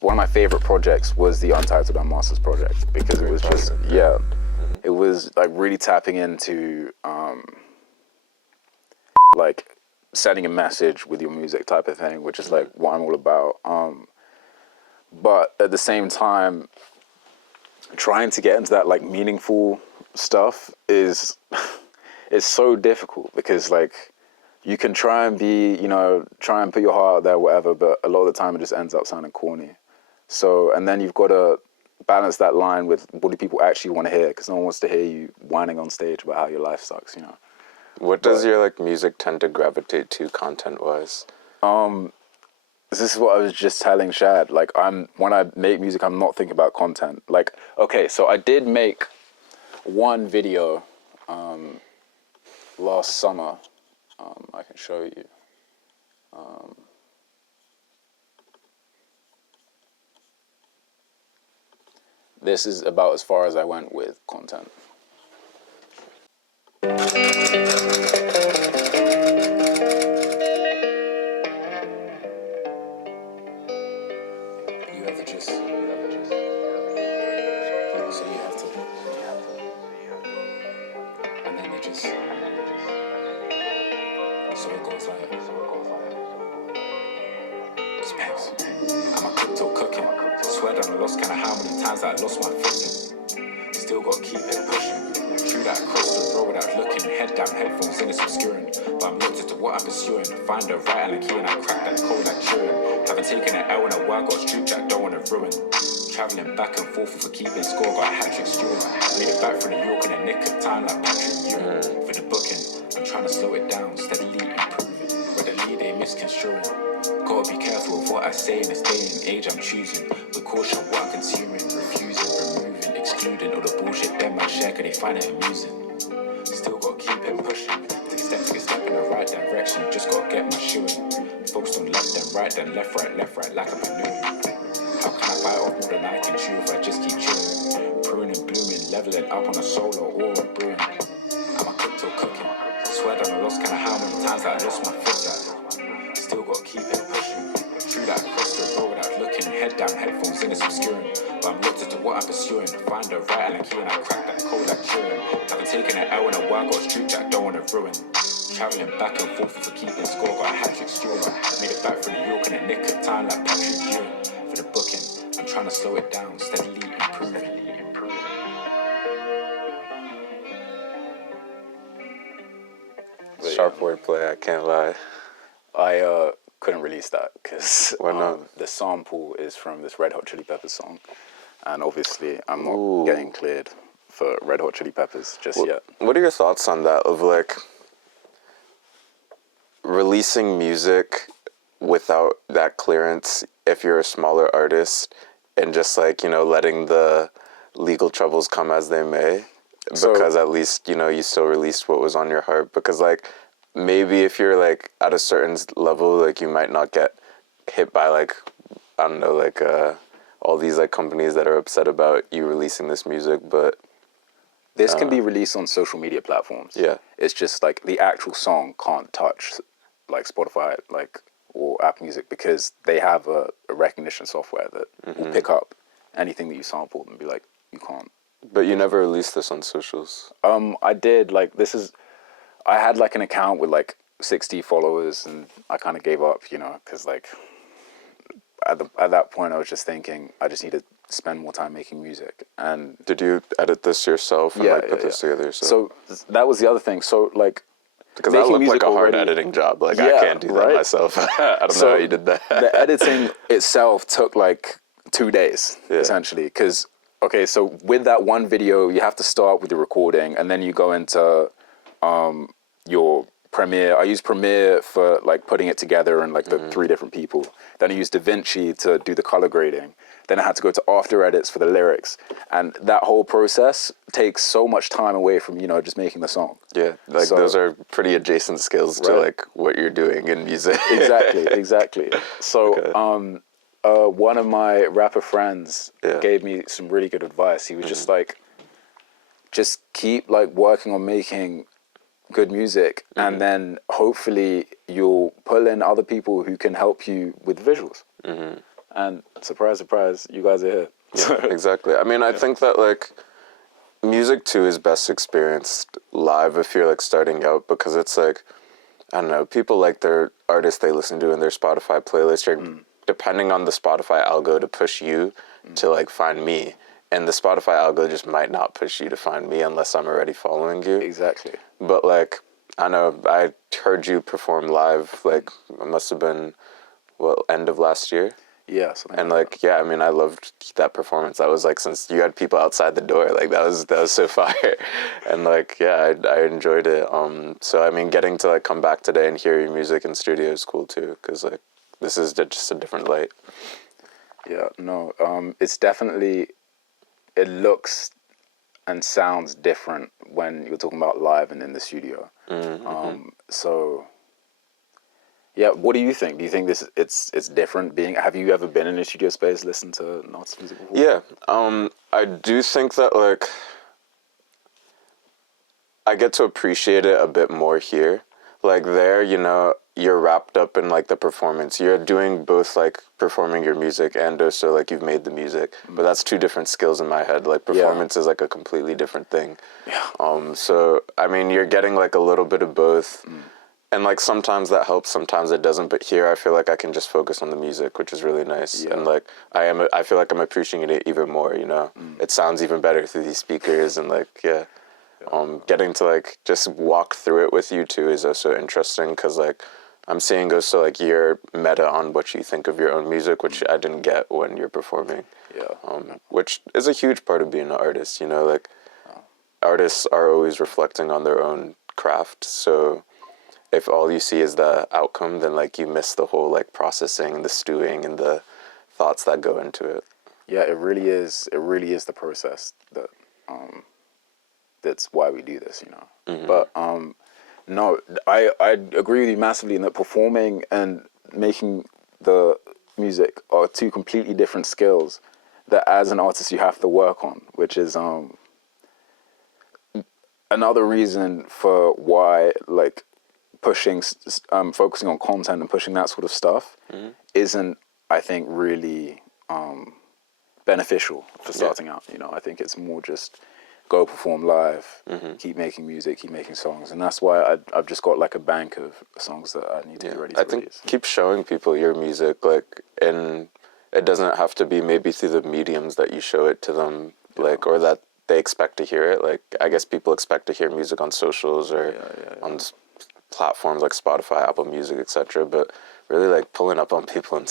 One of my favorite projects was the Untitled Unmasters project because it was just, yeah, it was like really tapping into like sending a message with your music type of thing, which is like what I'm all about. But at the same time, trying to get into that like meaningful stuff is so difficult because like you can try and be, you know, try and put your heart out there, whatever, but a lot of the time it just ends up sounding corny. So, and then you've got to balance that line with what do people actually want to hear, because no one wants to hear you whining on stage about how your life sucks, you know. What does your like music tend to gravitate to content-wise? This is what I was just telling Shad. Like, when I make music, I'm not thinking about content. Like, okay, so I did make one video last summer. I can show you. This is about as far as I went with content. I'm a crypto cooking. Swear that I lost kinda how many times I lost my footing. Still gotta keep it pushing. True that I crossed the road without looking. Head down, headphones in, it's obscuring. But I'm locked into what I'm pursuing. Find the right and the key and I crack that code like chewing. Haven't taken an L in a while, got a street jack, don't wanna ruin. Travelling back and forth for keeping score, got a hat-trick stewing. Made it back from New York in a nick of time like Patrick Ewing. For the booking, I'm trying to slow it down, steadily improving. Where the lead they misconstruing. Gotta be careful of what I say in this day and age I'm choosing. With caution, what I'm consuming, refusing, removing, excluding all the bullshit them I share, cause they find it amusing. Still gotta keep it pushing. Take a step in the right direction, just gotta get my shoeing. Focused on left, then left, right, like a balloon. How can I bite off more than I can chew if I just keep chewing? Pruning, blooming, leveling up on a solo or a brewing. I'm a crypto cooking. Swear that I lost kinda how many times I lost my footing. Still gotta keep it pushing. True that I crossed the road without looking. Head down, headphones in, it's obscuring. But I'm locked into what I'm pursuing. Find the right and the key and I crack that code like chewing. Haven't taken an L in a while, got a street jack, don't wanna ruin. Travelling back and forth for keeping score, got a hat-trick stewing. Made it back from New York in a nick of time like Patrick Ewing. For the booking, I'm trying to slow it down, steadily improving. Sharp wordplay, I can't lie. I couldn't release that because Why not? the sample is from this Red Hot Chili Peppers song, and obviously I'm not getting cleared for Red Hot Chili Peppers just yet. What are your thoughts on that, of like releasing music without that clearance if you're a smaller artist, and just like, you know, letting the legal troubles come as they may, because at least, you know, you still released what was on your heart? Because like maybe if you're like at a certain level, like you might not get hit by like, I don't know, like all these like companies that are upset about you releasing this music, but this can be released on social media platforms. Yeah. It's just like the actual song can't touch like Spotify, like, or Apple Music, because they have a recognition software that will pick up anything that you sampled and be like, you can't. But you never released this on socials. I did, like, I had like an account with like 60 followers and I kind of gave up, you know, because like at that point I was just thinking I just need to spend more time making music. And did you edit this yourself and like put this together yourself? So that was the other thing. So like, because that looked like a hard editing job. Like I can't do that myself. I don't know how you did that. The editing itself took like 2 days essentially, because okay, so with that one video, you have to start with the recording, and then you go into your Premiere. I use Premiere for like putting it together and like the 3 different people. Then I used DaVinci to do the color grading. Then I had to go to After Edits for the lyrics, and that whole process takes so much time away from, you know, just making the song. Yeah, like those are pretty adjacent skills to like what you're doing in music. Exactly. So one of my rapper friends gave me some really good advice. He was just like, just keep like working on making good music, and then hopefully you'll pull in other people who can help you with visuals. and surprise, surprise, you guys are here. Yeah, exactly. I mean, I think that like music too is best experienced live if you're like starting out, because it's like, I don't know, people like their artists they listen to in their Spotify playlist. You're depending on the Spotify algo to push you to like find me. And the Spotify algo just might not push you to find me unless I'm already following you. Exactly. But like, I know I heard you perform live, like it must have been, well, end of last year. Yeah. And like, yeah, I mean, I loved that performance. That was like, since you had people outside the door, like that was so fire. And like, yeah, I enjoyed it. So I mean, getting to like come back today and hear your music in studio is cool too, because like this is just a different light. Yeah. No. It's definitely. It looks and sounds different when you're talking about live and in the studio. So. Yeah, what do you think? Do you think it's different being? Have you ever been in a studio space, listened to an artist's music before? Yeah, I do think that like I get to appreciate it a bit more here. Like there, you know, you're wrapped up in like the performance. You're doing both like performing your music and also like you've made the music. But that's two different skills in my head. Like performance is like a completely different thing. Yeah. So I mean, you're getting like a little bit of both. And like sometimes that helps, sometimes it doesn't. But here, I feel like I can just focus on the music, which is really nice. Yeah. And like I feel like I'm appreciating it even more. You know, it sounds even better through these speakers, and like getting to like just walk through it with you too is also interesting, because like I'm seeing also like your meta on what you think of your own music, which I didn't get when you're performing. Yeah. Which is a huge part of being an artist. You know, like artists are always reflecting on their own craft, so. If all you see is the outcome, then like you miss the whole like processing, the stewing, and the thoughts that go into it. Yeah, it really is. It really is the process that that's why we do this, you know. But no, I agree with you massively in that performing and making the music are two completely different skills that as an artist you have to work on, which is another reason for why like pushing focusing on content and pushing that sort of stuff isn't, I think, really beneficial for starting out. You know, I think it's more just go perform live, keep making music, keep making songs, and that's why I've just got like a bank of songs that I need to be ready to think release. keep showing people your music, like, and it doesn't have to be maybe through the mediums that you show it to them, like, or that they expect to hear it. Like, I guess people expect to hear music on socials or on platforms like Spotify, Apple Music, etc. But really, like pulling up on people and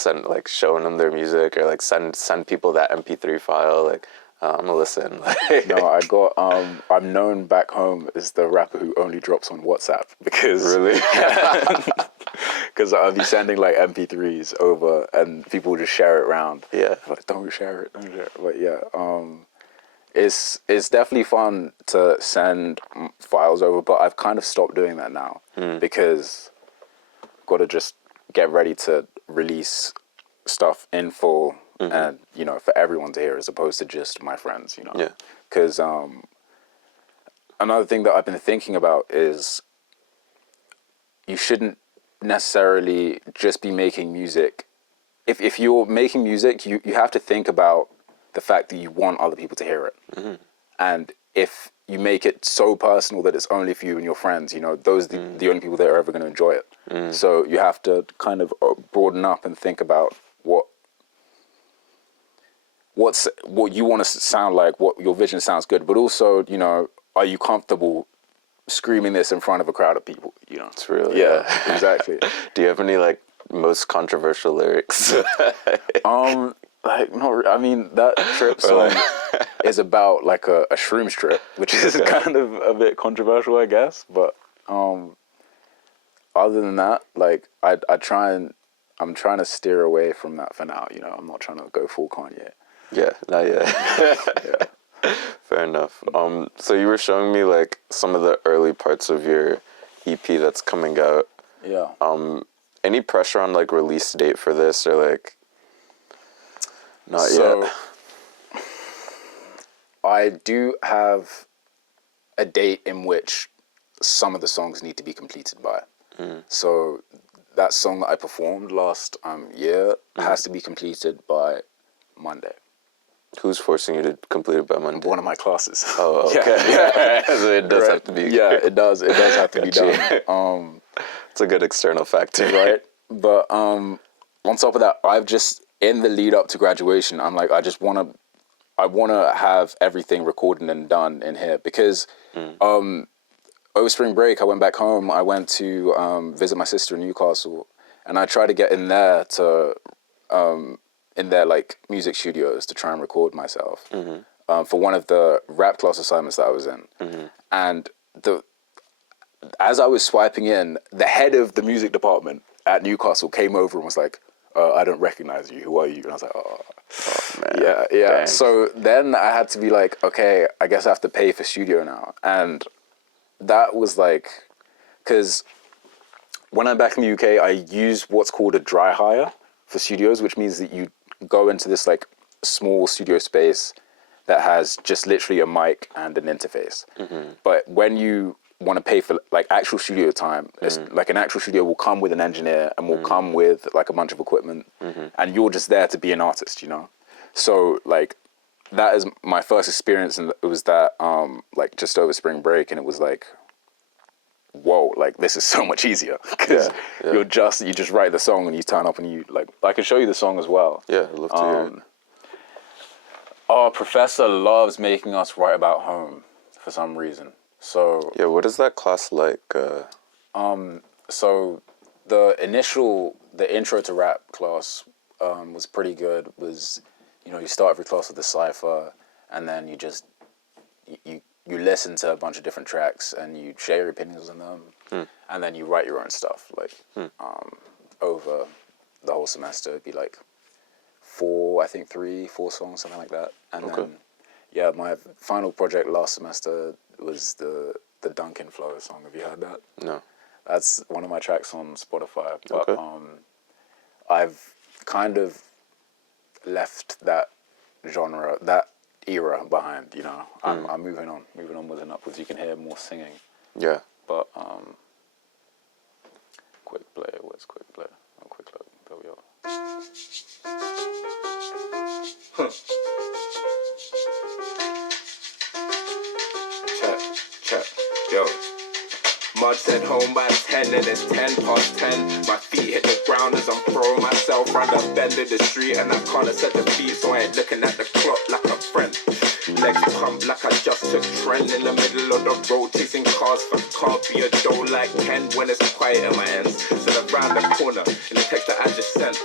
showing them their music, or like send people that MP3 file. Like, I'm gonna listen. No, I got. I'm known back home as the rapper who only drops on WhatsApp because really, because I'll be sending like MP3s over and people will just share it around. Yeah, like don't share it. But yeah, it's definitely fun to send files over, but I've kind of stopped doing that now because I've got to just get ready to release stuff in full and, you know, for everyone to hear as opposed to just my friends, you know. Yeah. Because another thing that I've been thinking about is you shouldn't necessarily just be making music. If you're making music, you have to think about the fact that you want other people to hear it. And if you make it so personal that it's only for you and your friends, you know, those are the only people that are ever going to enjoy it. So you have to kind of broaden up and think about what you want to sound like, what your vision sounds good, but also, you know, are you comfortable screaming this in front of a crowd of people? You know, it's really exactly. Do you have any like most controversial lyrics? Like, no, I mean, that trip song is about like a shroom strip, which is kind of a bit controversial, I guess. But other than that, like, I'm trying to steer away from that for now. You know, I'm not trying to go full Kanye. Yeah, not yet. Fair enough. So you were showing me like some of the early parts of your EP that's coming out. Yeah. Any pressure on like release date for this, or like not yet? I do have a date in which some of the songs need to be completed by. So that song that I performed last year has to be completed by Monday. Who's forcing you to complete it by Monday? One of my classes. Oh, okay. Yeah. So it does have to be. Yeah, it does. It does have to be done. It's a good external factor, right? But on top of that, I've just in the lead up to graduation, I'm like, I wanna have everything recorded and done in here because over spring break, I went back home. I went to visit my sister in Newcastle, and I tried to get in there to in their like music studios to try and record myself for one of the rap class assignments that I was in. And as I was swiping in, the head of the music department at Newcastle came over and was like, I don't recognize you. Who are you? And I was like, oh man. Yeah. Dang. So then I had to be like, okay, I guess I have to pay for studio now. And that was like, because when I'm back in the UK, I use what's called a dry hire for studios, which means that you go into this like small studio space that has just literally a mic and an interface. But when you want to pay for like actual studio time, it's like an actual studio will come with an engineer and will come with like a bunch of equipment, and you're just there to be an artist, you know? So like that is my first experience, and it was that like just over spring break, and it was like, whoa, like this is so much easier because you just write the song and you turn up and you like, I can show you the song as well. Yeah, I'd love to hear it. Our professor loves making us write about home for some reason. So yeah, what is that class like? So the intro to rap class was pretty good. Was, you know, you start every class with a cipher, and then you just you listen to a bunch of different tracks and you share your opinions on them, and then you write your own stuff. Like over the whole semester, it'd be like 4 songs, something like that. And then yeah, my final project last semester was the Duncan Flow song. Have you heard that? No. That's one of my tracks on Spotify. But I've kind of left that genre, that era behind, you know. I'm moving onwards and upwards. You can hear more singing. Yeah. But quick play, where's quick play? Oh, quick look, there we are. Check, yo. Mud's at home by 10 and it's 10 past 10. My feet hit the ground as I'm throwing myself round the bend of the street, and I can't set the beat, so I ain't looking at the clock like a friend. Legs pump like I just took trend in the middle of the road, chasing cars for can't be a dough like Ken when it's quiet in my ends. So around the corner in the text that I just sent.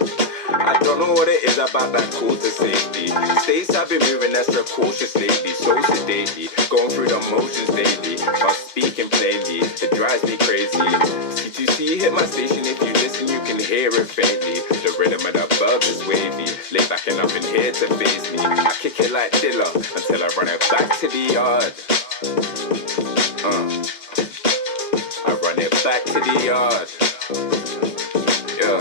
I don't know what it is about that call to safety. States I've been moving extra cautious lately, so sedately, going through the motions daily, but speaking plainly, it drives me crazy. C2C hit my station, if you listen you can hear it faintly. The rhythm of the verb is wavy, lay back and nothing here to face me. I kick it like Dilla until I run it back to the yard. I run it back to the yard. Yeah.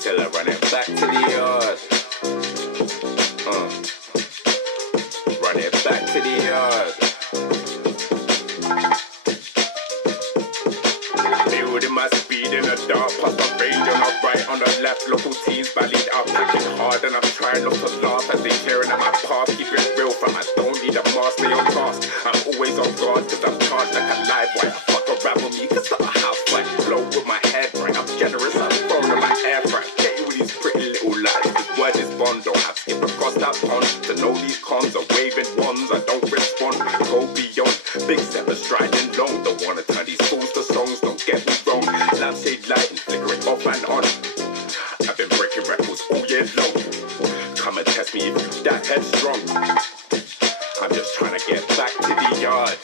Till I run it back to the yard. Run it back to the yard. Building my speed in the dark, past my range on the right, on the left. Local teams ballied out, packing hard, and I'm trying not to laugh as they tearing at my path. Keep it real, fam, I don't need a mask, stay on task. I'm always on guard, cause I'm charged like a live wire. Fuck a rap on me, cause I'm a house fight. Flow with my head right, I'm generous, I'm thrown in my air front. Get you with these pretty little lies, this word is bond. Don't have to skip across that pond to know these cons are waving wands. I don't respond, go beyond. Big step and striding long, don't wanna turn these fools to songs, don't get me wrong. Lampshade light and flickering off and on. I've been breaking records all year long. Come and test me if you that headstrong. I'm just trying to get back to the yard.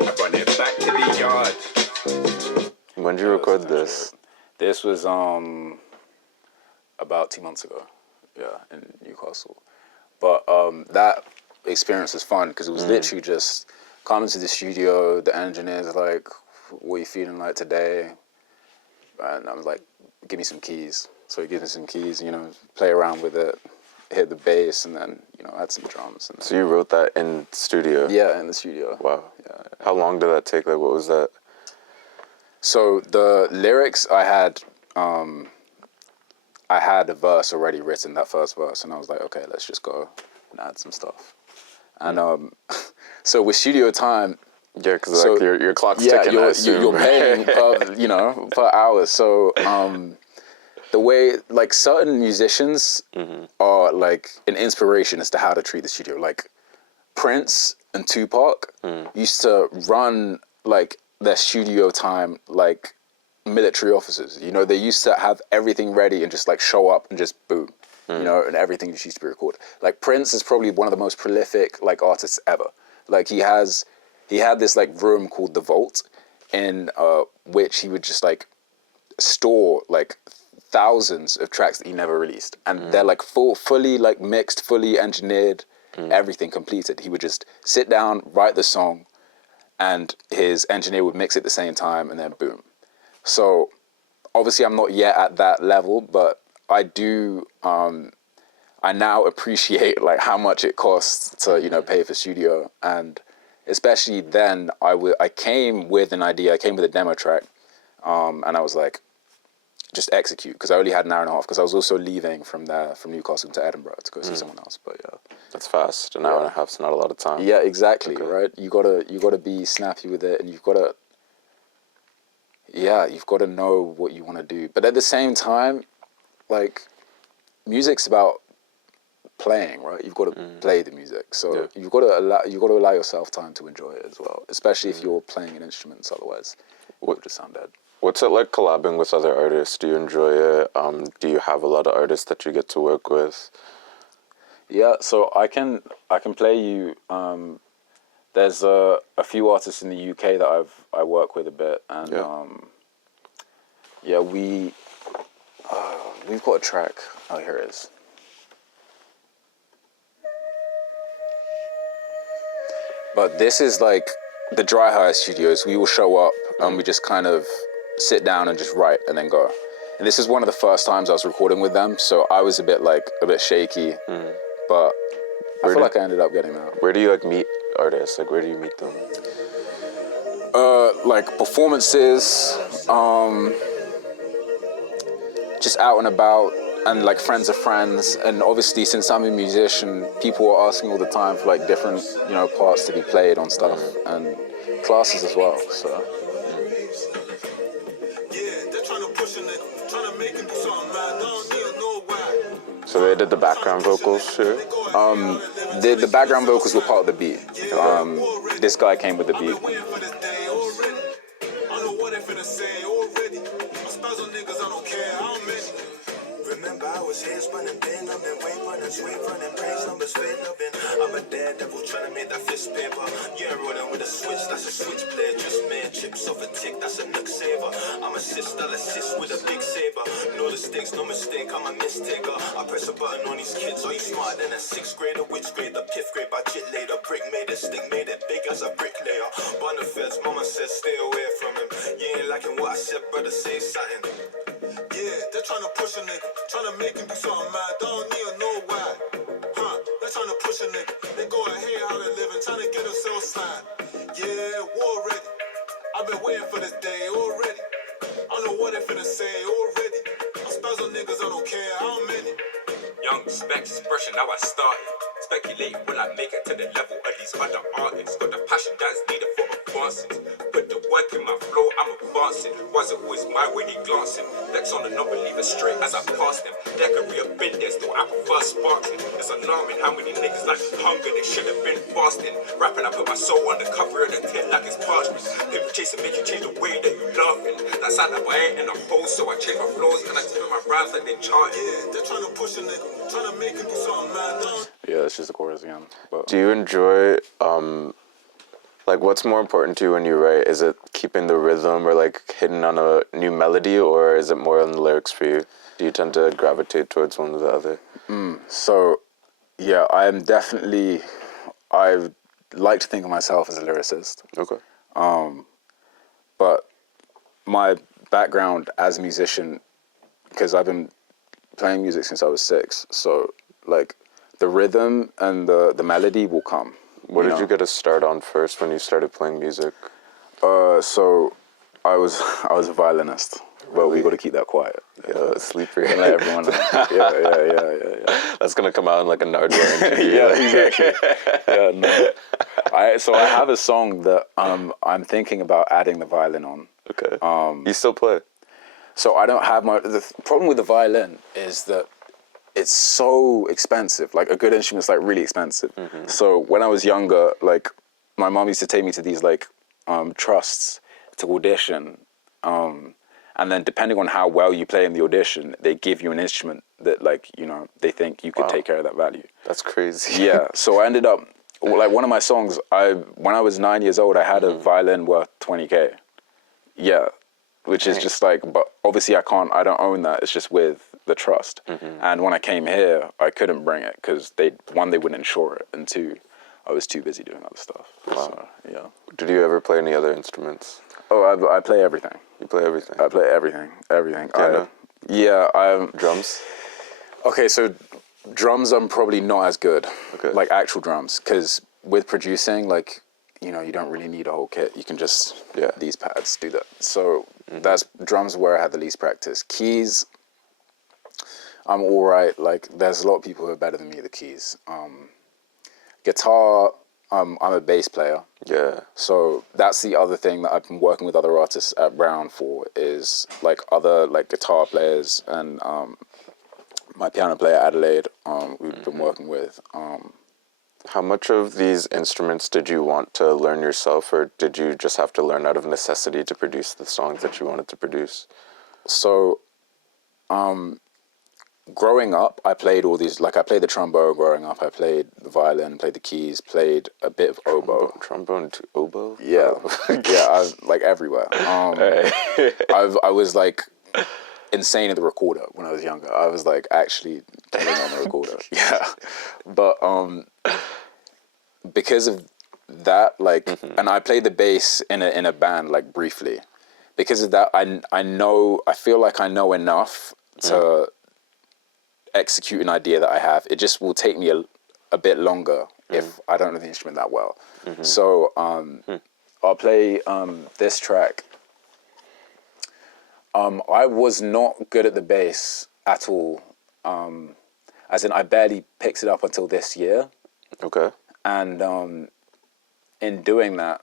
I run it back to the yard. When did you record this? This was about 2 months ago. Yeah, in Newcastle. But that experience was fun because it was literally just coming to the studio, the engineer's like, what are you feeling like today? And I was like, give me some keys. So he gave me some keys, you know, play around with it, hit the bass, and then, you know, add some drums. And so you wrote that in studio? Yeah, in the studio. Wow. Yeah. How long did that take? Like, what was that? So the lyrics I had a verse already written, that first verse, and I was like, okay, let's just go and add some stuff. And so with studio time, yeah, because like your clock's ticking. You're paying per hour. So the way like certain musicians are like an inspiration as to how to treat the studio. Like Prince and Tupac used to run like their studio time like military officers. You know, they used to have everything ready and just like show up and just boom. You know, and everything just used to be recorded. Like Prince is probably one of the most prolific like artists ever. Like he had this like room called the Vault, in which he would just like store like thousands of tracks that he never released, and they're like fully like mixed, fully engineered, everything completed. He would just sit down, write the song, and his engineer would mix it at the same time, and then boom. So obviously I'm not yet at that level, but I do. I now appreciate like how much it costs to pay for studio, and especially then I came with an idea. I came with a demo track, and I was like, just execute, because I only had an hour and a half, because I was also leaving from Newcastle to Edinburgh to go see someone else. But yeah, that's fast. An hour and a half's not a lot of time. Yeah, exactly. Okay. Right. You gotta be snappy with it, and you've gotta know what you want to do. But at the same time, like, music's about playing, right? You've got to play the music, so you've got to allow yourself time to enjoy it as well, especially if you're playing an instrument. Otherwise, it would just sound dead. What's it like collabing with other artists? Do you enjoy it? Do you have a lot of artists that you get to work with? Yeah, so I can play you. There's a few artists in the UK that I work with a bit, and we've got a track. Oh, here it is. But this is like the Dry Hire Studios. We will show up and we just kind of sit down and just write and then go. And this is one of the first times I was recording with them, so I was a bit shaky, but I feel like I ended up getting that. Where do you like meet artists? Like, where do you meet them? Like performances, just out and about, and like friends of friends. And obviously, since I'm a musician, people are asking all the time for like different, parts to be played on stuff, and classes as well. So they did the background vocals too? The background vocals were part of the beat. This guy came with the beat. I was here running bin, I've been waiting, running sweet, running praise numbers, fit loving. I'm a daredevil trying to make that fist paper. Yeah, rolling with a switch, that's a switchblade. Just made chips off a tick, that's a nook saver. I'm I'll assist with a big saber. No mistakes, no mistake, I'm a mistaker. I press a button on these kids, are you smarter than a 6th grader? Which grade? The 5th grade by jit later. Brick made it, stick made it big as a bricklayer. Bun the feds, mama said stay away from him. You ain't liking what I said, brother, say something. Yeah, they're trying to push a nigga, trying to make him do something mad, don't even know why. They're trying to push a nigga, they go and hate how they living, trying to get themselves signed. Yeah, war ready, I've been waiting for this day already. I know what they finna say already. I spaz on niggas, I don't care how many. Young spec expression, now I started. Speculate, will I make it to the level of these other artists? Got the passion that's needed for advancing. Put the work in my flow, I'm advancing. Was it always my way they glancing? Flex on the non-believer straight as I pass them. Their career been there, still I prefer sparkling. It's alarming how many niggas like hunger, they should have been fasting. Rapping, I put my soul on the cover of the tin like it's parchment. People chasing make you change the way that you laughing. That sound like I ain't in a hole, so I change my flows and I spin my rhymes like they charting. Yeah, they're trying to push a nigga, trying to make him do something mad. Yeah, it's just the chorus again. But. Do you enjoy, like, what's more important to you when you write? Is it keeping the rhythm or, like, hitting on a new melody, or is it more on the lyrics for you? Do you tend to gravitate towards one or the other? So, yeah, I like to think of myself as a lyricist. Okay. But my background as a musician, because I've been playing music since I was 6, so, like, the rhythm and the melody will come. What did you get a start on first when you started playing music? So I was a violinist. Well, we got to keep that quiet. Yeah, sleeper. Don't let everyone know. Yeah. That's gonna come out in like a Nardwuar interview. Yeah, exactly. Yeah, no. So I have a song that I'm thinking about adding the violin on. Okay. You still play? So I don't have the problem with the violin is that it's so expensive. Like a good instrument is like really expensive. Mm-hmm. So when I was younger, like my mom used to take me to these like trusts to audition. And then depending on how well you play in the audition, they give you an instrument that like, you know, they think you could take care of that value. That's crazy. Yeah. So I ended up, like one of my songs, when I was 9 years old, I had a violin worth 20K. Yeah. Which is just like, but obviously I don't own that. It's just with the trust. Mm-hmm. And when I came here, I couldn't bring it because they wouldn't insure it. And two, I was too busy doing other stuff. Wow. So, yeah. Did you ever play any other instruments? Oh, I play everything. You play everything? I play everything. Piano? Drums? Okay, so drums I'm probably not as good. Okay. Like actual drums. Because with producing, like, you know, you don't really need a whole kit. You can just, these pads do that. So that's drums where I had the least practice. Keys, I'm all right. Like, there's a lot of people who are better than me at the keys. Guitar, I'm a bass player. Yeah. So that's the other thing that I've been working with other artists at Brown for is like other like guitar players and my piano player Adelaide, we've been working with. How much of these instruments did you want to learn yourself, or did you just have to learn out of necessity to produce the songs that you wanted to produce? So, growing up, I played all these, like I played the trombone growing up, I played the violin, played the keys, played a bit of oboe. Trombone to oboe? Yeah. Yeah, I was like everywhere. I was like insane at the recorder when I was younger. I was like actually playing on the recorder. Yeah. But because of that, like, and I played the bass in a band like briefly. Because of that, I feel like I know enough to execute an idea that I have. It just will take me a bit longer if I don't know the instrument that well. So I'll play this track. I was not good at the bass at all. As in, I barely picked it up until this year. Okay. And in doing that,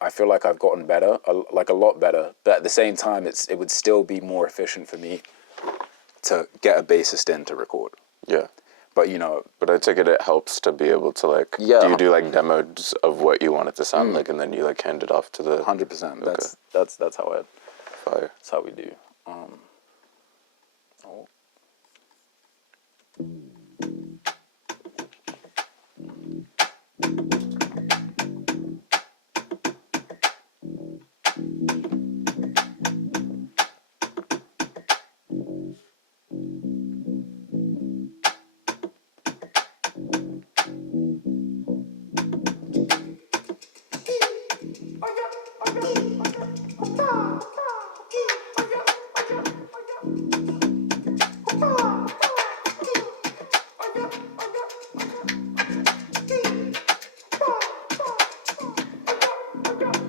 I feel like I've gotten better, like a lot better. But at the same time, it would still be more efficient for me to get a bassist in to record. Yeah. But, you know... But I take it helps to be able to, like... Yeah. Do you do, like, demos of what you want it to sound like, and then you, like, hand it off to the... 100%. Okay. That's how I... Fire. That's how we do.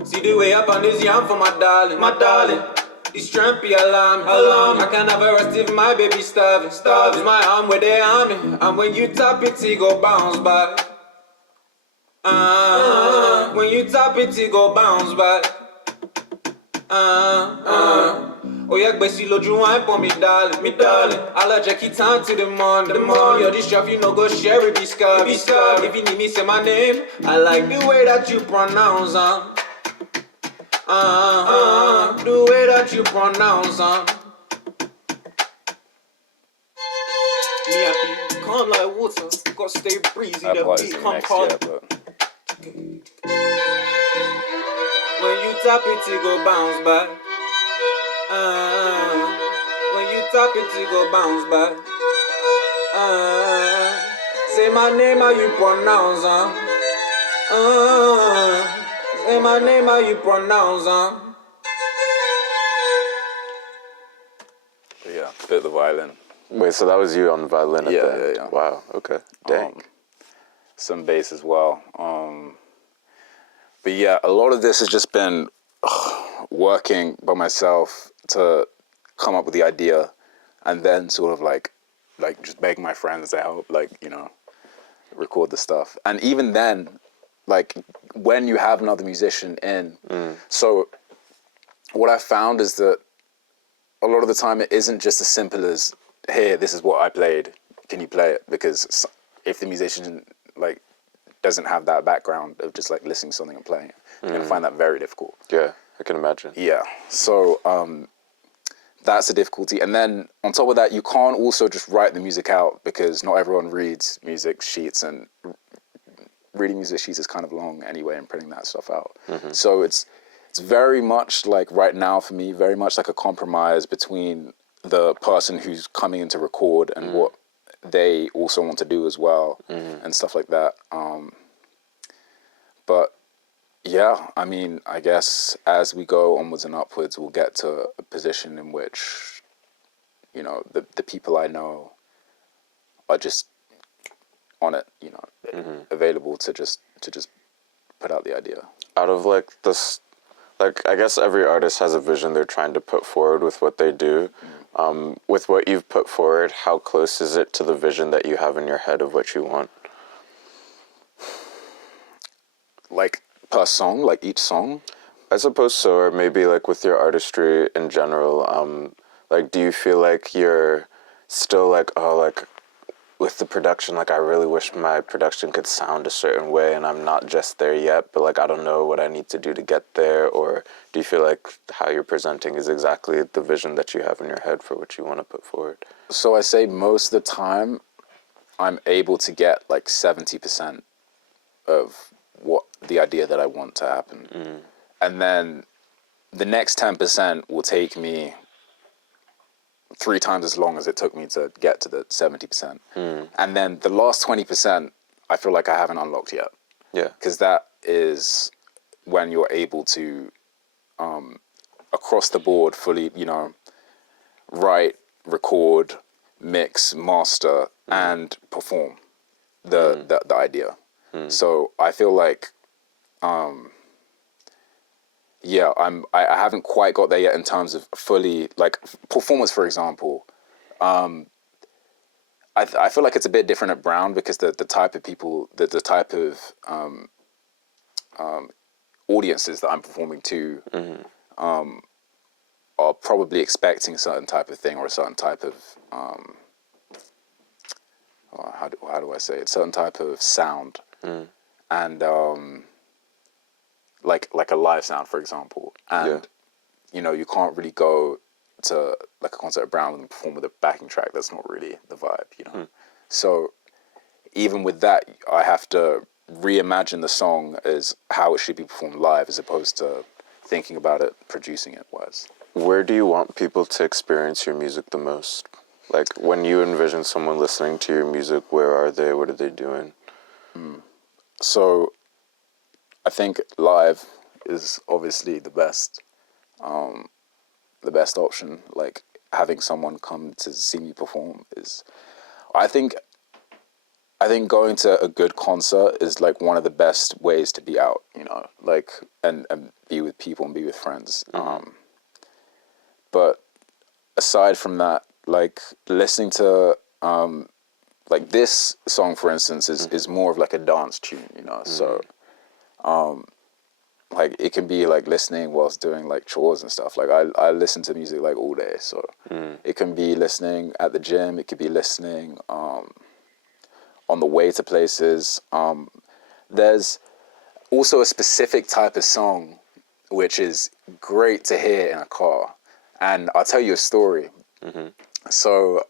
See the way up on this yam for my darling, my darling. This trampy alarm. I can't have a rest if my baby starving. It's my arm where they arm me. And when you tap it, it go bounce back. When you tap it, it go bounce back. Oh yeah, Bessie, load you wine for me, darling, me darling. I'll let you keep time to the morning. You're this stuff, you know, go share it, be scarred. If you need me, say my name. I like the way that you pronounce, the way that you pronounce, Me happy, calm like water, gotta stay breezy, the beat come hard. When you tap it, it go bounce back. When you tap it, it go bounce back. Say my name, how you pronounce, say my name, how you pronounce, Yeah, bit of the violin. Wait, so that was you on the violin at the end? Yeah. Wow, okay. Dang. Some bass as well. But yeah, a lot of this has just been working by myself to come up with the idea, and then sort of like just beg my friends to help, like, you know, record the stuff. And even then, like, when you have another musician in, so what I found is that a lot of the time it isn't just as simple as, here, this is what I played, can you play it? Because if the musician, like, doesn't have that background of just, like, listening to something and playing it, you're going to find that very difficult. Yeah, I can imagine. Yeah, so that's a difficulty. And then on top of that, you can't also just write the music out, because not everyone reads music sheets, and reading music sheets is kind of long anyway, and printing that stuff out. So it's very much like, right now for me, very much like a compromise between the person who's coming in to record and what they also want to do as well, and stuff like that. But yeah, I mean, I guess as we go onwards and upwards, we'll get to a position in which, you know, the people I know are just on it, you know, available to just put out the idea. Out of like this, like, I guess every artist has a vision they're trying to put forward with what they do. With what you've put forward, how close is it to the vision that you have in your head of what you want? Like, per song, like each song? I suppose so, or maybe like with your artistry in general. Like, do you feel like you're still like, oh, like with the production, like I really wish my production could sound a certain way, and I'm not just there yet, but like I don't know what I need to do to get there? Or do you feel like how you're presenting is exactly the vision that you have in your head for what you want to put forward? So I say most of the time I'm able to get like 70% of what the idea that I want to happen. And then the next 10% will take me 3 times as long as it took me to get to the 70%. And then the last 20%, I feel like I haven't unlocked yet. Yeah. Because that is when you're able to, across the board, fully, you know, write, record, mix, master, and perform the idea. So I feel like, yeah, I haven't quite got there yet in terms of fully, like, performance, for example. I feel like it's a bit different at Brown, because the type of people, the type of audiences that I'm performing to are probably expecting a certain type of thing, or a certain type of, how do I say it? Certain type of sound. And like a live sound, for example. And, you know, you can't really go to like a concert at Brown and perform with a backing track. That's not really the vibe, you know. So even with that, I have to reimagine the song as how it should be performed live, as opposed to thinking about it, producing it was. Where do you want people to experience your music the most? Like, when you envision someone listening to your music, where are they? What are they doing? So I think live is obviously the best option. Like, having someone come to see me perform is, I think going to a good concert is like one of the best ways to be out, you know, like, and be with people and be with friends. But aside from that, like, listening to, like, this song, for instance, is more of like a dance tune, you know. So like, it can be like listening whilst doing like chores and stuff. Like, I listen to music like all day, so it can be listening at the gym, it could be listening on the way to places. There's also a specific type of song which is great to hear in a car, and I'll tell you a story. So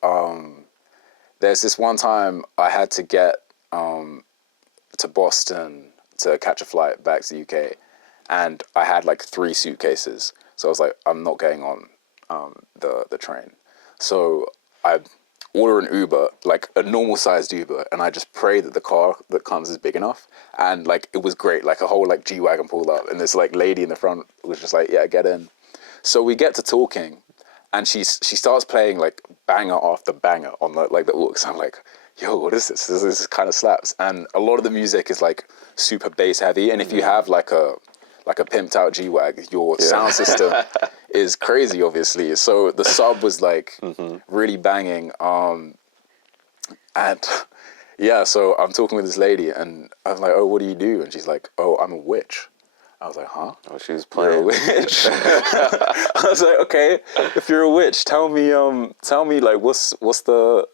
there's this one time I had to get to Boston to catch a flight back to the UK, and I had like 3 suitcases. So I was like, I'm not getting on the train. So I order an Uber, like a normal sized Uber, and I just pray that the car that comes is big enough. And like, it was great. Like, a whole like G-Wagon pulled up, and this like lady in the front was just like, yeah, get in. So we get to talking, and she starts playing like banger after banger on the aux. I'm like, yo, what is this? This kind of slaps. And a lot of the music is like super bass heavy. And if you have like a like a pimped out G-Wag. Your sound system is crazy, obviously. So the sub was like really banging. And yeah, so I'm talking with this lady and I was like, oh, what do you do? And she's like, oh, I'm a witch. I was like, huh? Oh, she's You're a playing. witch. I was like, okay, if you're a witch, tell me like what's the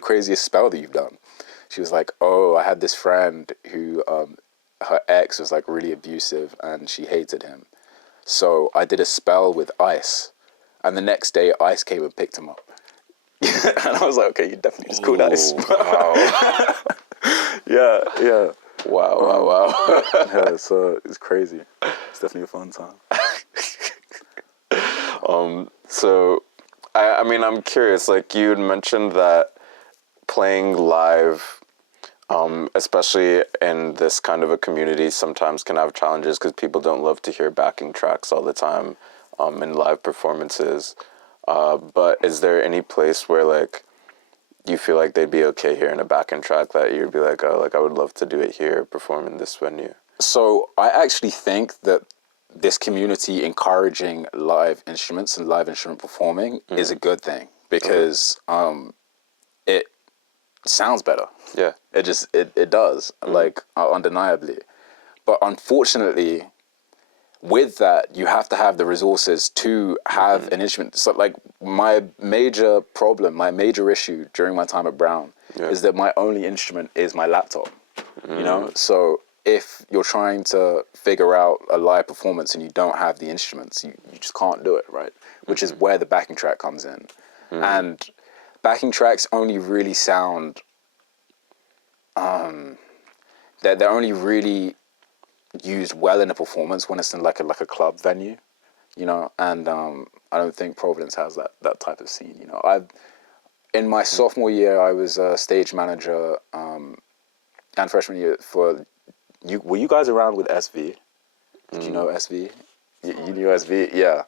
craziest spell that you've done? She was like, oh, I had this friend who her ex was like really abusive and she hated him. So I did a spell with ice, and the next day ice came and picked him up. And I was like, okay, you definitely just called ice. Wow. Yeah. Wow. Yeah, so it's crazy. It's definitely a fun time. So, I mean, I'm curious, like you had mentioned that playing live, especially in this kind of a community, sometimes can have challenges because people don't love to hear backing tracks all the time in live performances. But is there any place where, like, you feel like they'd be okay hearing a backing track that you'd be like, oh, like I would love to do it here, perform in this venue? So I actually think that this community encouraging live instruments and live instrument performing is a good thing because it sounds better. Yeah. It does, like undeniably. But unfortunately, with that, you have to have the resources to have an instrument. So like my major issue during my time at Brown is that my only instrument is my laptop, you know? So if you're trying to figure out a live performance and you don't have the instruments, you just can't do it, right? Which is where the backing track comes in. And backing tracks only really sound, they're only really used well in a performance when it's in like a club venue, you know, and I don't think Providence has that type of scene, you know. In my sophomore year, I was a stage manager, and freshman year were you guys around with SV? Did you know SV? You knew SV? Yeah.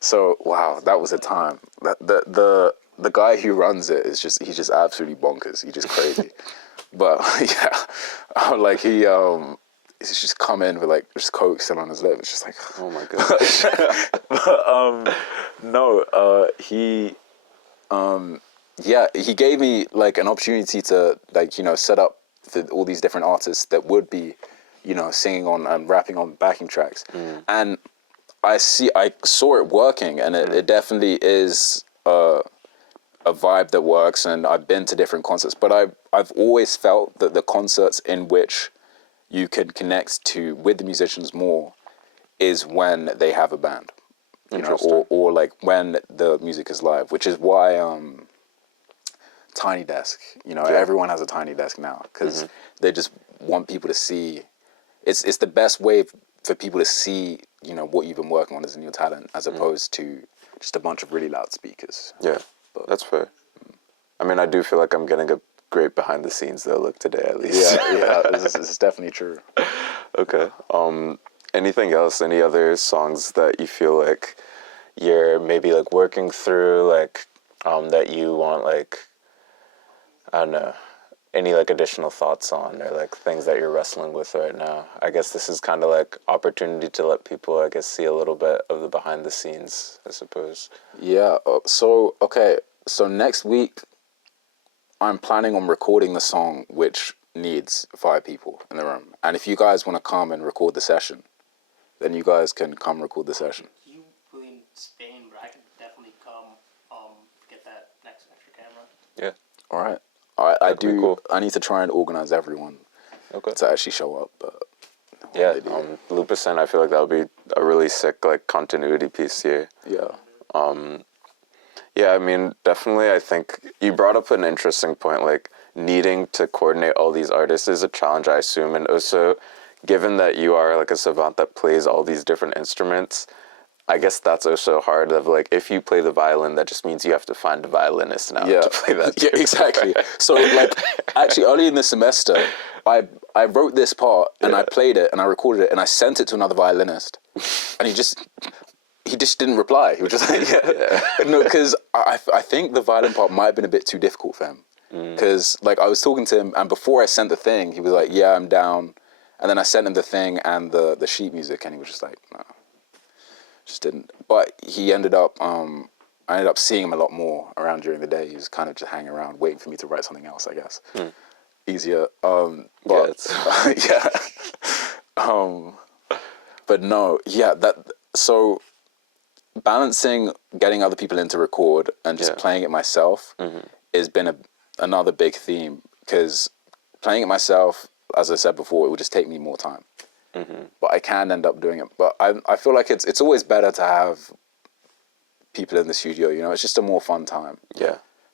So, wow, that was a time. The guy who runs it he's just absolutely bonkers. He's just crazy. But yeah, like he's just come in with like just coke still on his lip. It's just like, Oh my gosh. he gave me like an opportunity to like, you know, set up for all these different artists that would be, you know, singing on and rapping on backing tracks. And I saw it working, and it definitely is a vibe that works. And I've been to different concerts, but I've always felt that the concerts in which you can connect with the musicians more is when they have a band, you know, or like when the music is live, which is why Tiny Desk, you know, everyone has a Tiny Desk now because they just want people to see. It's the best way for people to see, you know, what you've been working on as a new talent, as opposed to just a bunch of really loud speakers. Yeah, but that's fair. I mean, I do feel like I'm getting a great behind the scenes though look today at least. Yeah, this is definitely true. Okay. Anything else? Any other songs that you feel like you're maybe like working through, like that you want, like, I don't know, any like additional thoughts on, or like things that you're wrestling with right now? I guess this is kind of like opportunity to let people, I guess, see a little bit of the behind the scenes, I suppose. Yeah. So next week, I'm planning on recording the song which needs 5 people in the room. And if you guys want to come and record the session, then you guys can come record the session. You really in Spain, but I can definitely come get that next extra camera. Yeah. All right. I do. Cool. I need to try and organize everyone to actually show up. But yeah, Lupus, and I feel like that would be a really sick like continuity piece here. Yeah. Yeah, I mean, definitely. I think you brought up an interesting point, like needing to coordinate all these artists is a challenge, I assume, and also given that you are like a savant that plays all these different instruments, I guess that's also hard. Of like, if you play the violin, that just means you have to find a violinist now to play that. Yeah, exactly. So like, actually, early in the semester, I wrote this part and I played it and I recorded it and I sent it to another violinist, and he just didn't reply. He was just like, no, because I think the violin part might have been a bit too difficult for him. Because like I was talking to him, and before I sent the thing, he was like, yeah, I'm down. And then I sent him the thing and the sheet music, and he was just like, no, just didn't. But he ended up, I ended up seeing him a lot more around during the day. He was kind of just hanging around, waiting for me to write something else, I guess. Easier. But yeah. But no, yeah, so balancing getting other people in to record and just playing it myself has been another big theme, because playing it myself, as I said before, it would just take me more time. But I can end up doing it. But I feel like it's always better to have people in the studio, you know, it's just a more fun time.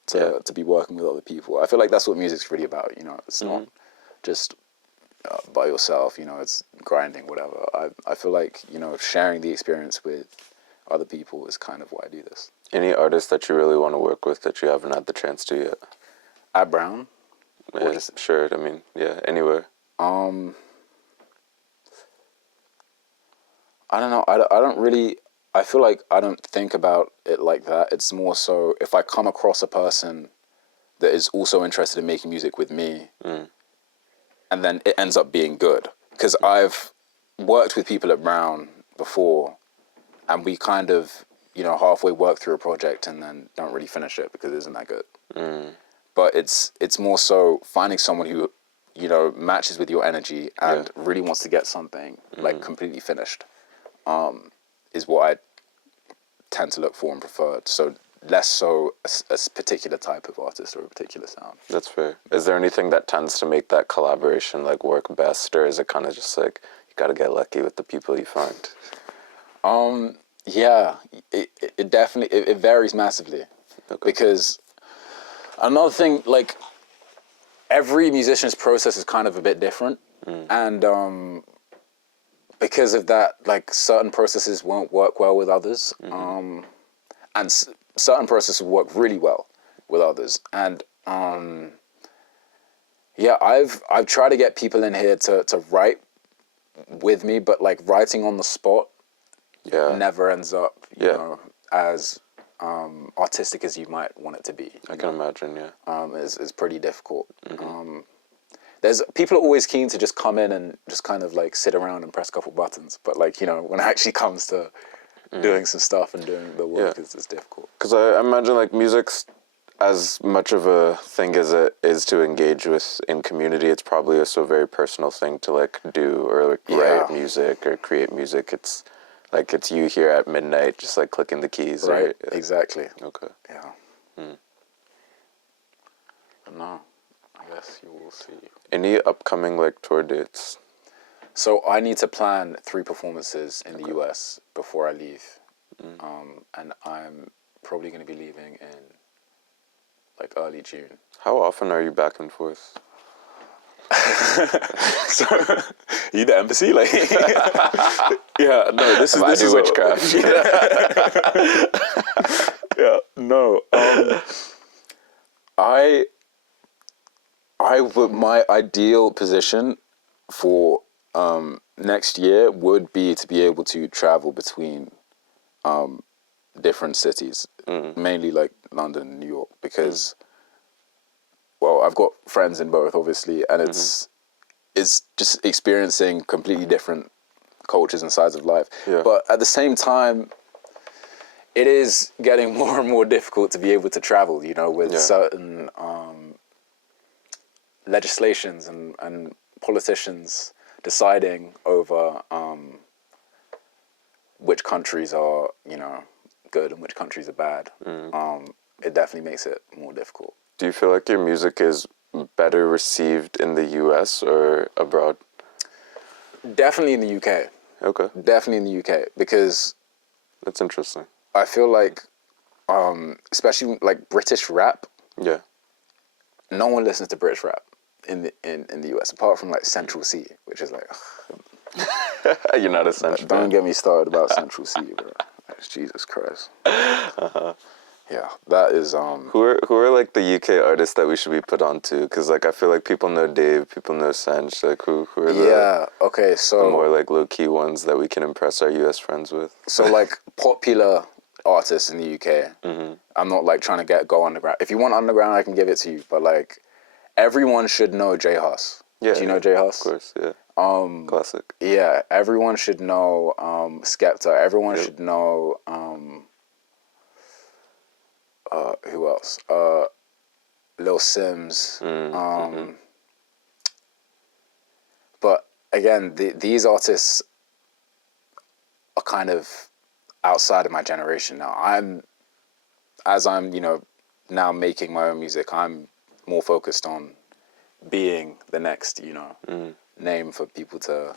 To be working with other people. I feel like that's what music's really about, you know. It's not just by yourself, you know, it's grinding, whatever. I feel like, you know, sharing the experience with other people is kind of why I do this. Any artists that you really want to work with that you haven't had the chance to yet? At Brown? Yeah, sure. I mean, yeah, anywhere. I don't know. I don't really, I feel like I don't think about it like that. It's more so if I come across a person that is also interested in making music with me, and then it ends up being good. Because I've worked with people at Brown before, and we kind of, you know, halfway work through a project and then don't really finish it because it isn't that good. But it's more so finding someone who, you know, matches with your energy and really wants to get something like completely finished, is what I tend to look for and prefer. So less so a particular type of artist or a particular sound. That's fair. Is there anything that tends to make that collaboration like work best, or is it kind of just like you got to get lucky with the people you find? Yeah, it definitely it varies massively. Because another thing, like every musician's process is kind of a bit different, and because of that, like certain processes won't work well with others, and certain processes work really well with others. And yeah, I've tried to get people in here to write with me, but like writing on the spot never ends up, you know, as artistic as you might want it to be. I can imagine, is pretty difficult. There's people are always keen to just come in and just kind of like sit around and press a couple buttons, but like, you know, when it actually comes to doing some stuff and doing the work, it's difficult. Because I imagine like music's as much of a thing as it is to engage with in community, it's probably also a very personal thing to like do or like write music or create music. It's like it's you here at midnight just like clicking the keys. Right, exactly. Okay. Yeah. But no, I guess you will see. Any upcoming like tour dates? So I need to plan 3 performances in the US before I leave. And I'm probably going to be leaving in like early June. How often are you back and forth? So, you the embassy? Like, yeah, no, this is witchcraft. Yeah, no. My ideal position for next year would be to be able to travel between different cities, mainly like London and New York, because well, I've got friends in both, obviously, and it's just experiencing completely different cultures and sides of life. But at the same time, it is getting more and more difficult to be able to travel, you know, with certain legislations and politicians deciding over which countries are, you know, good and which countries are bad. It definitely makes it more difficult. Do you feel like your music is better received in the US or abroad? Definitely in the UK. Okay. Definitely in the UK, because that's interesting. I feel like, especially like British rap. Yeah. No one listens to British rap in the US apart from like Central C, which is like. You're not a Central. Don't get me started about Central C, bro. Jesus Christ. Yeah, that is Who are like the UK artists that we should be put on to? Because like I feel like people know Dave, people know Sanch. Like who are the more like low key ones that we can impress our US friends with? So like popular artists in the UK. I'm not like trying to go underground. If you want underground, I can give it to you. But like everyone should know J Hus. Yeah, do you know J Hus? Of course, yeah. Classic. Yeah, everyone should know Skepta. Everyone should know who else? Lil Sims. But again, these artists are kind of outside of my generation now. I'm now making my own music. I'm more focused on being the next, name for people to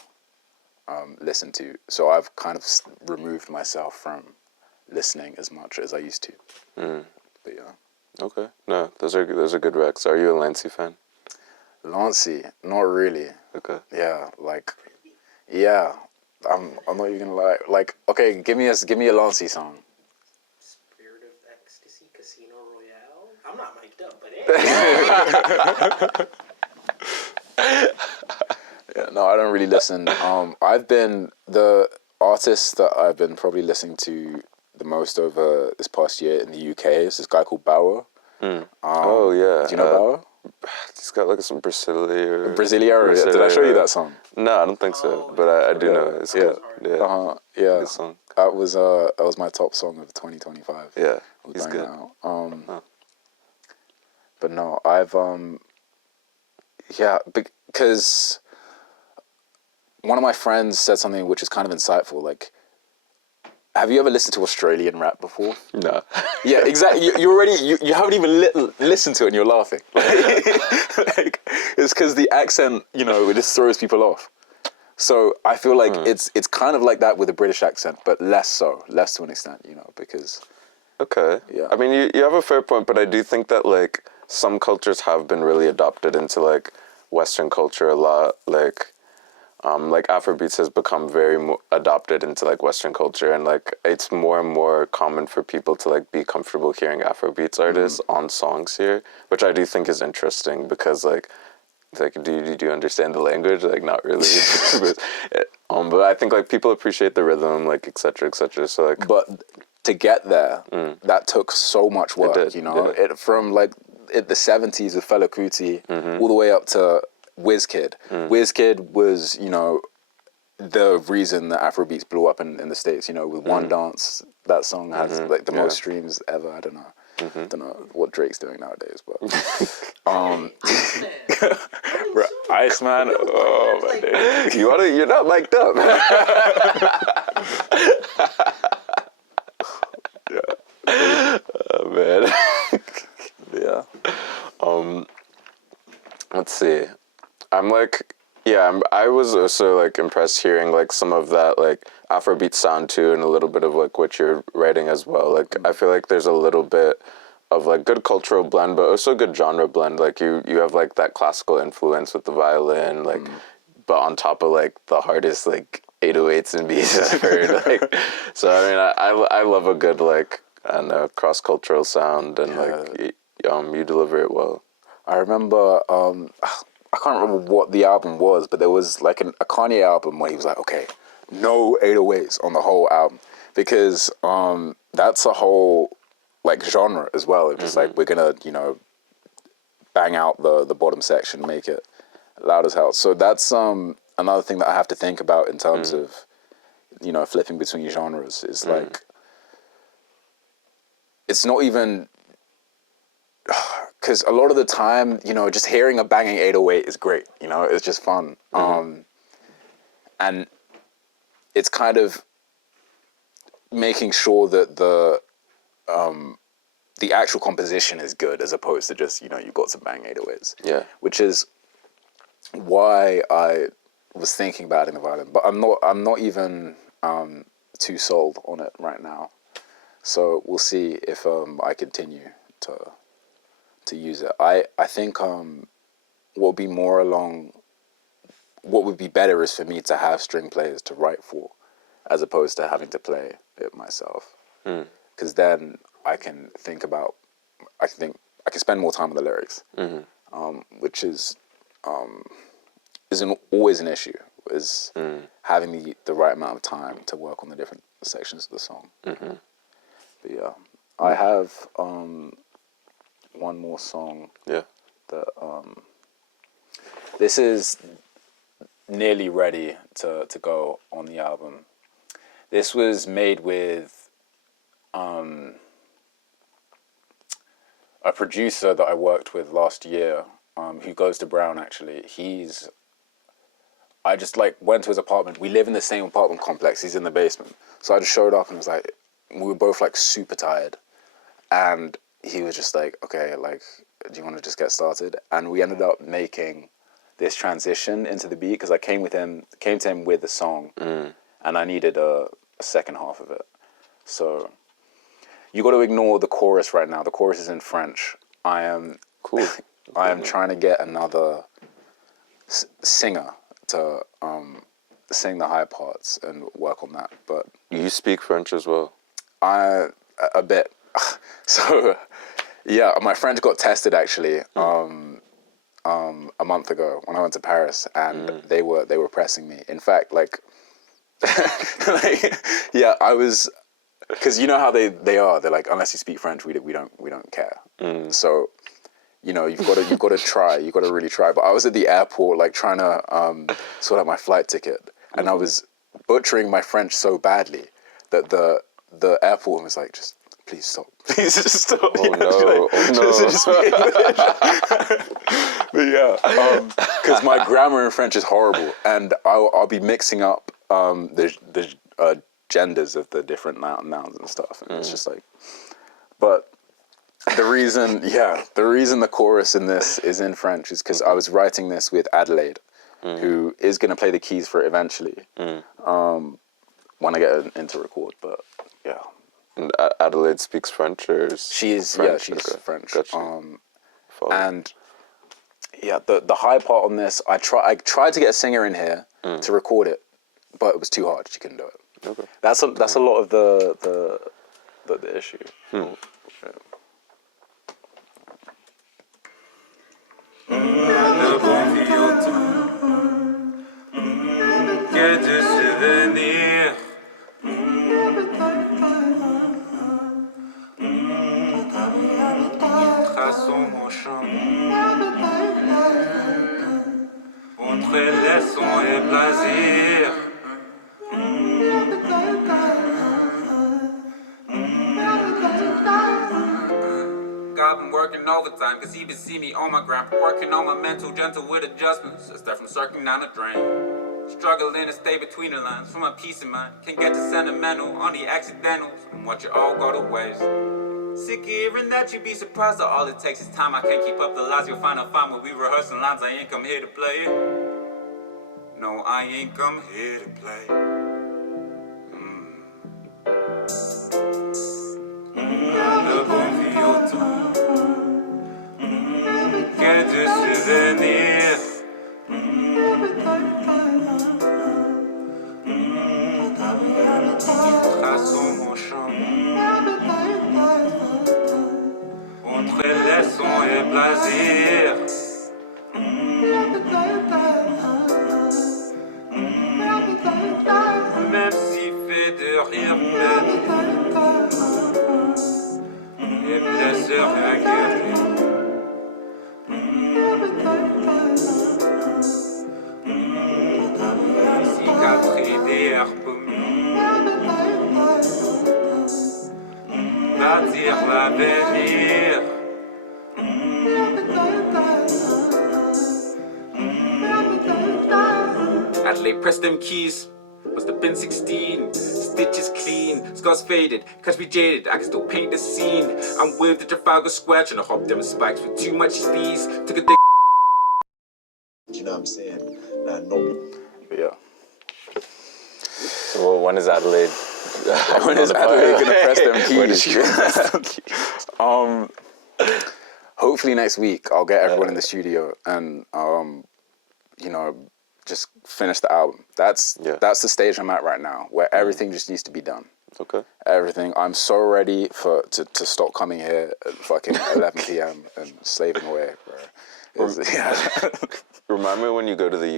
listen to. So I've kind of removed myself from listening as much as I used to. But yeah. Okay. No, those are good recs. Are you a Lancey fan? Lancey, not really. Okay. Yeah, yeah. I'm not even gonna lie. Okay, give me a Lancey song. Spirit of Ecstasy, Casino Royale. I'm not mic'd up, but hey. Yeah, no, I don't really listen. The artist that I've been probably listening to the most over this past year in the UK is this guy called Bauer. Oh yeah. Do you know Bauer? He's got like some Brasilia. Did I show you that song? No, I don't think so. But I do know it. It's good. Yeah. Yeah. Good song. That was my top song of 2025. Yeah. He's good. But no, I've because one of my friends said something which is kind of insightful. Like, have you ever listened to Australian rap before? No. Yeah, exactly. You already you haven't even listened to it and you're laughing. It's because the accent, it just throws people off. So I feel like it's kind of like that with a British accent, but less to an extent, because. Okay. Yeah. I mean, you have a fair point, but I do think that like some cultures have been really adopted into like Western culture a lot. Like Afrobeats has become very adopted into like Western culture, and like it's more and more common for people to like be comfortable hearing Afrobeats artists on songs here, which I do think is interesting because like do you understand the language? Like not really, but I think like people appreciate the rhythm, like et cetera, et cetera. So like, But to get there, that took so much work. It did. From like the 70s with Fela Kuti all the way up to Wizkid. Wizkid was, the reason that Afrobeats blew up in the States. With One Dance, that song has like the most streams ever. I don't know. Don't know what Drake's doing nowadays, but Iceman. Oh my days. you're not mic'd up. Oh man. Yeah. Let's see. I was also like impressed hearing like some of that like Afrobeat sound too, and a little bit of like what you're writing as well. Like I feel like there's a little bit of like good cultural blend, but also good genre blend. Like you have like that classical influence with the violin, like, but on top of like the hardest like 808s and beats I've heard. Like, so I mean, I love a good like cross cultural sound, and like you deliver it well. I remember, I can't remember what the album was, but there was like a Kanye album where he was like, okay, no 808s on the whole album, because that's a whole like genre as well. It's just like, we're gonna, bang out the bottom section, make it loud as hell. So that's another thing that I have to think about in terms of, flipping between genres is like, it's not even, because a lot of the time, just hearing a banging 808 is great. It's just fun. And it's kind of making sure that the actual composition is good as opposed to just, you've got some bang 808s. Yeah. Which is why I was thinking about adding the violin. But I'm not even too sold on it right now. So we'll see if I continue to use it. I think what would be better is for me to have string players to write for, as opposed to having to play it myself. Because then I can I can spend more time on the lyrics, which isn't always an issue. Is having the right amount of time to work on the different sections of the song. But yeah, I have one more song. Yeah. That this is nearly ready to go on the album. This was made with a producer that I worked with last year, who goes to Brown actually. I just like went to his apartment. We live in the same apartment complex. He's in the basement. So I just showed up and was like, we were both like super tired. And he was just like, okay, like, do you want to just get started? And we ended up making this transition into the beat because I came to him with a song and I needed a second half of it. So you got to ignore the chorus right now. The chorus is in French. I am trying to get another singer to sing the high parts and work on that. But You speak French as well? a bit. So yeah, my French got tested actually a month ago when I went to Paris, and they were pressing me. In fact, like, yeah, I was. Because you know how they are. They're like, unless you speak French, we don't care. So, you know, you've got to try. You've got to really try. But I was at the airport, like trying to sort out my flight ticket, and I was butchering my French so badly that the airport was like, just please stop, please just stop. Oh no! But yeah, because my grammar in French is horrible, and I'll be mixing up the genders of the different nouns and stuff, and it's just like, but the reason the chorus in this is in French is because I was writing this with Adelaide, who is going to play the keys for it eventually, when I get into record. But yeah, And Adelaide speaks French, or she's French? Yeah, she's Okay. French. Gotcha. And yeah, the high part on this, I tried to get a singer in here to record it, but it was too hard. She couldn't do it. Okay. That's a lot of the issue. Le bon vieux temps, que de souvenirs. Traçons mon chemin entre leçons et plaisirs. God been working overtime, cause he been see me on my grind. Working on my mental, gentle with adjustments. A step from circling down the drain. Struggling to stay between the lines for my peace of mind. Can't get too sentimental on the accidentals and watch it all go to waste. Sick of hearing that you be surprised that all it takes is time. I can't keep up the lies, you'll find a fine when we rehearsing lines. I ain't come here to play. No, I ain't come here to play. Le bon vieux temps, que de souvenirs. Traçons mon chemin entre leçons et plaisirs. Même s'il fait de rire et blessures inguéries. Cicatrices des herbes bâtir l'avenir. Adelaide, press them keys. Must have been 16. Stitches clean, scars faded, catch me jaded. I can still paint the scene. I'm with the Trafalgar Square, trying to hop them spikes with too much steez. Took a dick. You know what I'm saying? Nah, no. But yeah. Well, when is Adelaide? When is Adelaide gonna press them keys? When is she gonna press them keys? Hopefully next week I'll get everyone in the studio and you know, just finish the album. That's the stage I'm at right now, where everything just needs to be done. Okay. Everything. I'm so ready to stop coming here at fucking 11 p.m. and slaving away, bro. Yeah. Remind me when you go to the